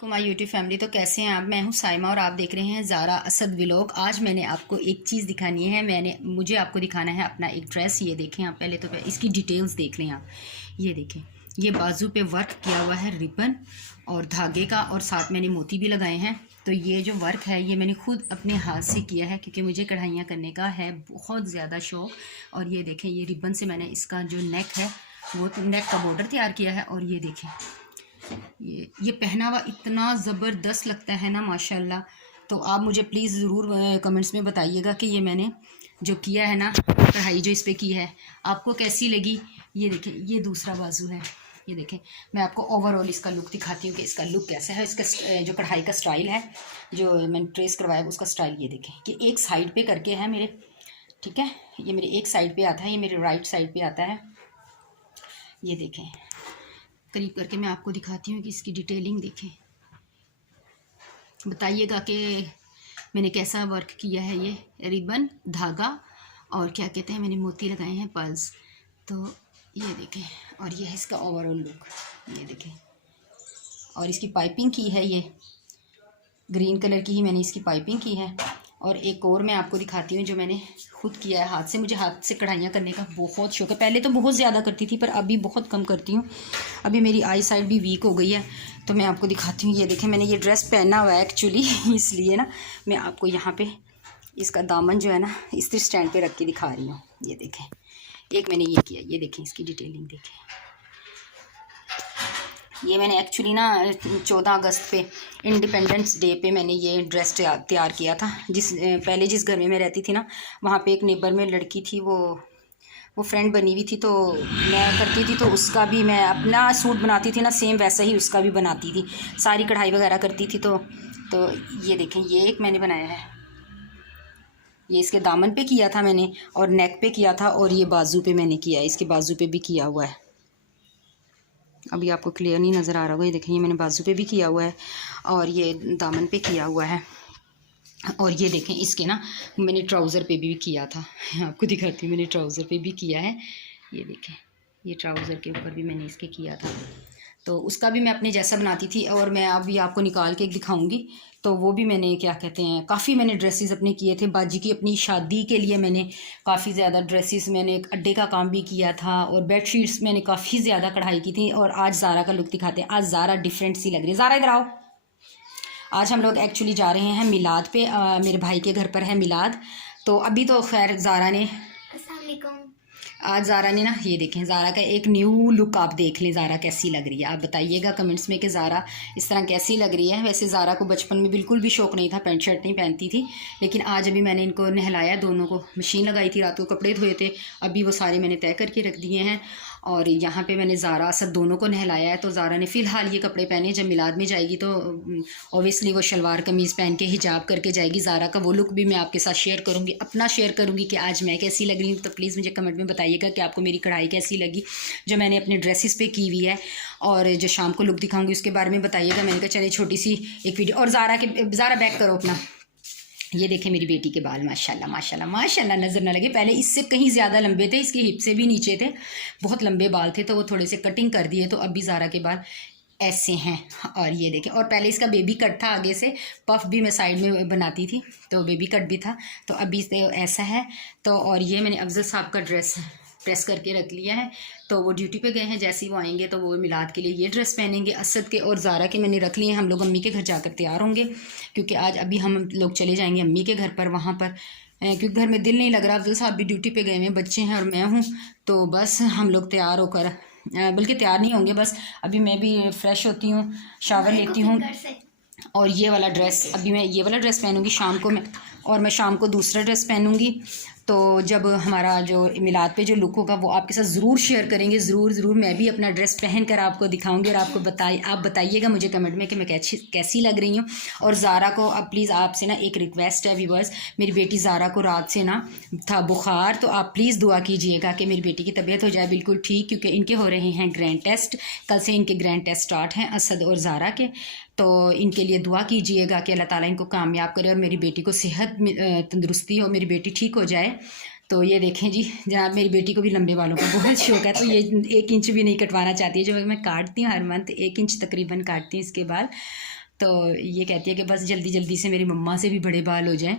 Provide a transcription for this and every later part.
My YouTube family. तो कैसे हैं आप? मैं हूं साइमा और आप देख रहे हैं ज़ारा असद व्लॉग। आज मैंने आपको एक चीज़ दिखानी है। मुझे आपको दिखाना है अपना एक ड्रेस। ये देखें आप, पहले तो इसकी डिटेल्स देख लें आप। ये देखें, ये बाजू पे वर्क किया हुआ है रिबन और धागे का, और साथ मैंने मोती भी लगाए हैं। तो ये जो वर्क है ये मैंने खुद अपने हाथ से किया है, क्योंकि मुझे कढ़ाइयाँ करने का है बहुत ज़्यादा शौक़। और ये देखें, ये रिबन से मैंने इसका जो नेक है वो नेक का बॉर्डर तैयार किया है। और ये देखें, ये पहना हुआ इतना ज़बरदस्त लगता है ना माशाल्लाह। तो आप मुझे प्लीज़ ज़रूर कमेंट्स में बताइएगा कि ये मैंने जो किया है ना, कढ़ाई जो इस पर की है, आपको कैसी लगी। ये देखें, ये दूसरा बाजू है। ये देखें, मैं आपको ओवरऑल इसका लुक दिखाती हूँ कि इसका लुक कैसा है। इसका जो कढ़ाई का स्टाइल है, जो मैंने ट्रेस करवाया उसका स्टाइल ये देखें कि एक साइड पे करके है मेरे, ठीक है। ये मेरे एक साइड पे आता है, ये मेरे राइट साइड पे आता है। ये देखें, करीब करके मैं आपको दिखाती हूँ कि इसकी डिटेलिंग देखें। बताइएगा कि मैंने कैसा वर्क किया है। ये रिबन, धागा और क्या कहते हैं, मैंने मोती लगाए हैं, पर्ल्स। तो ये देखें, और ये है इसका ओवरऑल लुक। ये देखें, और इसकी पाइपिंग की है, ये ग्रीन कलर की ही मैंने इसकी पाइपिंग की है। और एक और मैं आपको दिखाती हूँ जो मैंने खुद किया है हाथ से। मुझे हाथ से कढ़ाइयाँ करने का बहुत शौक़ है। पहले तो बहुत ज़्यादा करती थी, पर अभी बहुत कम करती हूँ। अभी मेरी आई साइड भी वीक हो गई है। तो मैं आपको दिखाती हूँ। ये देखें, मैंने ये ड्रेस पहना हुआ है एक्चुअली इसलिए ना मैं आपको यहाँ पे इसका दामन जो है ना इस्त्री स्टैंड पे रख के दिखा रही हूँ। ये देखें, एक मैंने ये किया। ये देखें, इसकी डिटेलिंग देखें। ये मैंने एक्चुअली ना 14 अगस्त पे, इंडिपेंडेंस डे पे मैंने ये ड्रेस तैयार किया था। पहले जिस घर में मैं रहती थी ना, वहाँ पे एक नेबर में लड़की थी, वो फ्रेंड बनी हुई थी। तो मैं करती थी, तो उसका भी मैं अपना सूट बनाती थी ना, सेम वैसा ही उसका भी बनाती थी, सारी कढ़ाई वगैरह करती थी। तो ये देखें, ये एक मैंने बनाया है। ये इसके दामन पे किया था मैंने, और नेक पे किया था, और ये बाजू पे मैंने किया है, इसके बाजू पे भी किया हुआ है। अभी आपको क्लियर नहीं नज़र आ रहा होगा। ये देखें, ये मैंने बाजू पे भी किया हुआ है और ये दामन पे किया हुआ है। और ये देखें, इसके ना मैंने ट्राउज़र पे भी किया था। आपको दिखाती हूँ, मैंने ट्राउज़र पे भी किया है। ये देखें, ये ट्राउज़र के ऊपर भी मैंने इसके किया था। तो उसका भी मैं अपने जैसा बनाती थी, और मैं अभी आपको निकाल के दिखाऊंगी। तो वो भी मैंने क्या कहते हैं, काफ़ी मैंने ड्रेसेस अपने किए थे। बाजी की अपनी शादी के लिए मैंने काफ़ी ज़्यादा ड्रेसेस, मैंने एक अड्डे का काम भी किया था, और बेडशीट्स मैंने काफ़ी ज़्यादा कढ़ाई की थी। और आज ज़ारा का लुक दिखाते हैं। आज ज़ारा डिफरेंट सी लग रही है। ज़ारा इधर आओ। आज हम लोग एक्चुअली जा रहे हैं मिलाद पे। मेरे भाई के घर पर है मिलाद। तो अभी तो खैर ज़ारा ने, आज ज़ारा ने ना, ये देखें, ज़ारा का एक न्यू लुक आप देख लें। ज़ारा कैसी लग रही है, आप बताइएगा कमेंट्स में कि ज़ारा इस तरह कैसी लग रही है। वैसे ज़ारा को बचपन में बिल्कुल भी शौक़ नहीं था, पैंट शर्ट नहीं पहनती थी, लेकिन आज अभी मैंने इनको नहलाया, दोनों को मशीन लगाई थी, रात को कपड़े धोए थे, अभी वो सारे मैंने तय करके रख दिए हैं। और यहाँ पे मैंने ज़ारा असद दोनों को नहलाया है। तो ज़ारा ने फ़िलहाल ये कपड़े पहने। जब मिलाद में जाएगी तो ऑब्वियसली वो शलवार कमीज़ पहन के हिजाब करके जाएगी। ज़ारा का वो लुक भी मैं आपके साथ शेयर करूँगी, अपना शेयर करूँगी कि आज मैं कैसी लग रही हूँ। तो प्लीज़ मुझे कमेंट में बताइएगा कि आपको मेरी कढ़ाई कैसी लगी जो मैंने अपने ड्रेसेस पे की हुई है। और जो शाम को लुक दिखाऊँगी उसके बारे में बताइएगा। मैंने कहा चलिए छोटी सी एक वीडियो। और ज़ारा बैक करो अपना। ये देखें मेरी बेटी के बाल, माशाल्लाह माशाल्लाह माशाल्लाह, नज़र ना लगे। पहले इससे कहीं ज़्यादा लंबे थे, इसकी हिप से भी नीचे थे, बहुत लंबे बाल थे, तो वो थोड़े से कटिंग कर दिए। तो अभी ज़ारा के बाल ऐसे हैं। और ये देखें, और पहले इसका बेबी कट था, आगे से पफ भी मैं साइड में बनाती थी, तो बेबी कट भी था। तो अभी ऐसा है। तो और ये मैंने अफजल साहब का ड्रेस प्रेस करके रख लिया है। तो वो ड्यूटी पे गए हैं, जैसे ही वो आएंगे तो वो मिलाद के लिए ये ड्रेस पहनेंगे। असद के और ज़ारा के मैंने रख लिए हैं। हम लोग अम्मी के घर जाकर तैयार होंगे, क्योंकि आज अभी हम लोग चले जाएंगे अम्मी के घर पर, वहाँ पर, क्योंकि घर में दिल नहीं लग रहा। अफजल साहब भी ड्यूटी पे गए हैं, बच्चे हैं और मैं हूँ। तो बस हम लोग तैयार होकर, बल्कि तैयार नहीं होंगे, बस अभी मैं भी फ्रेश होती हूँ, शावर लेती हूँ। और ये वाला ड्रेस, अभी मैं ये वाला ड्रेस पहनूंगी शाम को मैं, और मैं शाम को दूसरा ड्रेस पहनूंगी। तो जब हमारा जो मिलाद पे जो लुक होगा वो आपके साथ ज़रूर शेयर करेंगे, ज़रूर मैं भी अपना ड्रेस पहन कर आपको दिखाऊंगी। और आपको आप बताइएगा मुझे कमेंट में कि मैं कैसी लग रही हूँ। और ज़ारा को अब प्लीज़ आपसे ना एक रिक्वेस्ट है व्यूअर्स, मेरी बेटी ज़ारा को रात से ना था बुखार, तो आप प्लीज़ दुआ कीजिएगा कि मेरी बेटी की तबीयत हो जाए बिल्कुल ठीक, क्योंकि इनके हो रहे हैं ग्रैंड टेस्ट। कल से इनके ग्रैंड टेस्ट स्टार्ट हैं, असद और ज़ारा के। तो इनके लिए दुआ कीजिएगा कि अल्लाह ताला इनको कामयाब करे और मेरी बेटी को सेहत तंदुरुस्ती हो, मेरी बेटी ठीक हो जाए। तो ये देखें जी जनाब, मेरी बेटी को भी लंबे बालों का बहुत शौक है। तो ये 1 इंच भी नहीं कटवाना चाहती है, जो मैं काटती हूँ हर मंथ 1 इंच तकरीबन काटती हूँ इसके बाल। तो ये कहती है कि बस जल्दी जल्दी से मेरी मम्मा से भी बड़े बाल हो जाएं।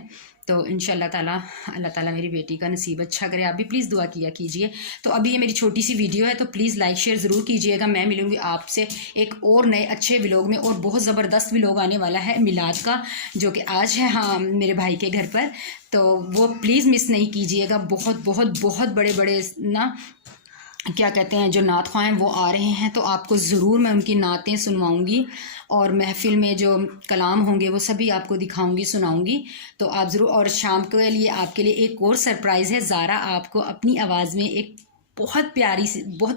तो इंशाल्लाह ताला अल्लाह ताला मेरी बेटी का नसीब अच्छा करे। आप भी प्लीज़ दुआ किया कीजिए। तो अभी ये मेरी छोटी सी वीडियो है, तो प्लीज़ लाइक शेयर ज़रूर कीजिएगा। मैं मिलूँगी आपसे एक और नए अच्छे व्लॉग में, और बहुत ज़बरदस्त व्लॉग आने वाला है मिलाद का, जो कि आज है हाँ मेरे भाई के घर पर। तो वो प्लीज़ मिस नहीं कीजिएगा। बहुत बहुत बहुत बड़े बड़े ना क्या कहते हैं जो नात ख़्वाह हैं वो आ रहे हैं, तो आपको ज़रूर मैं उनकी नातें सुनवाऊँगी, और महफ़िल में जो कलाम होंगे वो सभी आपको दिखाऊंगी, सुनाऊंगी। तो आप ज़रूर, और शाम के लिए आपके लिए एक और सरप्राइज़ है। ज़ारा आपको अपनी आवाज़ में एक बहुत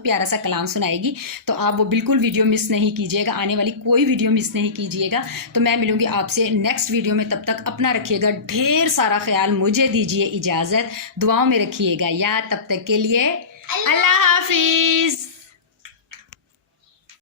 प्यारा सा कलाम सुनाएगी, तो आप वो बिल्कुल वीडियो मिस नहीं कीजिएगा। आने वाली कोई वीडियो मिस नहीं कीजिएगा। तो मैं मिलूँगी आपसे नेक्स्ट वीडियो में। तब तक अपना रखिएगा ढेर सारा ख्याल। मुझे दीजिए इजाज़त, दुआओं में रखिएगा याद। तब तक के लिए अल्लाह हाफिज़।